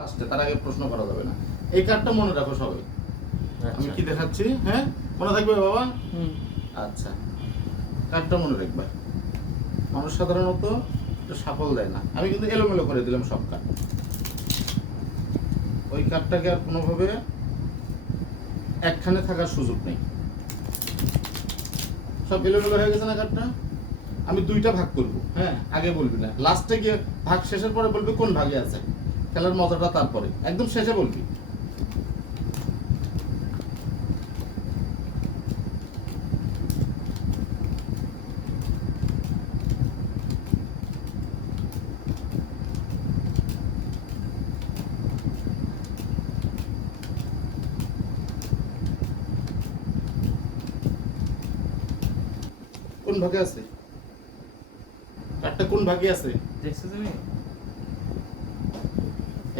লাস্টে, তার আগে প্রশ্ন করা যাবে না। এই কার্ডটা মনে রাখো সবাই। আমি কি দেখাচ্ছি, হ্যাঁ মনে থাকবে বাবা? আচ্ছা, কার্ডটা মনে রাখবা। মানুষ সাধারণত একটু সাফল দেয় না, আমি কিন্তু এলোমেলো করে দিলাম সব কার্ড। ওই কার্ডটাকে আর কোনোভাবে একখানে থাকার সুযোগ নেই, সব এলোমেলো হয়ে গেছে না কার্ডটা। আমি দুইটা ভাগ করব, হ্যাঁ আগে বলবি না, লাস্টে গিয়ে ভাগ শেষের পরে বলবি কোন ভাগে আছে। খেলার মজাটা তারপরে, একদম শেষে বলবি। কোন ভাগে আছে কার্ডটা, কোন ভাগে আছে দেখছো তুমি?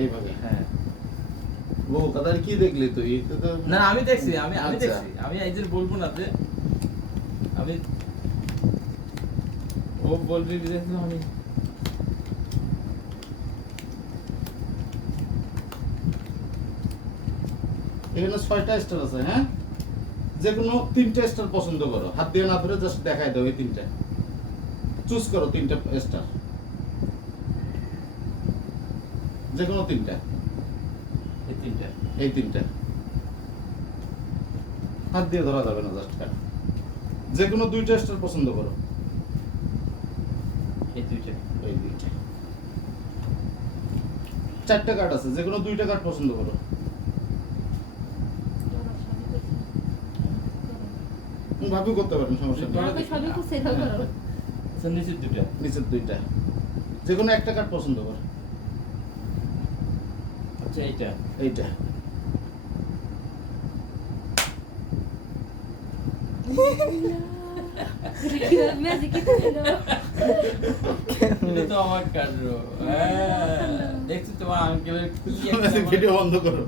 এই ভাগে। হ্যাঁ। ও কাদার কি দেখলি তুই? না আমি দেখছি, আমি আচ্ছা। দেখছি, আমি এই যে বলবো না যে আমি ও বলবি যে আমি এখানে 6টা স্টার আছে, হ্যাঁ যে কোনো 3টে স্টার পছন্দ করো, হাত দিয়ে না ধরে জাস্ট দেখাই দাও। এই 3টে চুজ করো, 3টে স্টার, যে কোনো 3টা। এই তিনটা, এই 3টে হাত দিয়ে ধরা যাবে না, জাস্ট কাট। যে কোনো 2টা স্টার পছন্দ করো, এই দুইটা, এই 2টে। 4টে কার্ড আছে, যে কোনো 2টা কার্ড পছন্দ করো। ভাবি করতে পারেন, সমস্যা নেই। আচ্ছা নিচের দুইটা, নিচের 2টা, যে কোনো একটা কার্ড পছন্দ করো। আচ্ছা এইটা, এইটা এটা তো আমার কার্ড। হ্যাঁ দেখছি তোমার আঙ্কেলের কি ভিডিও বন্ধ করো।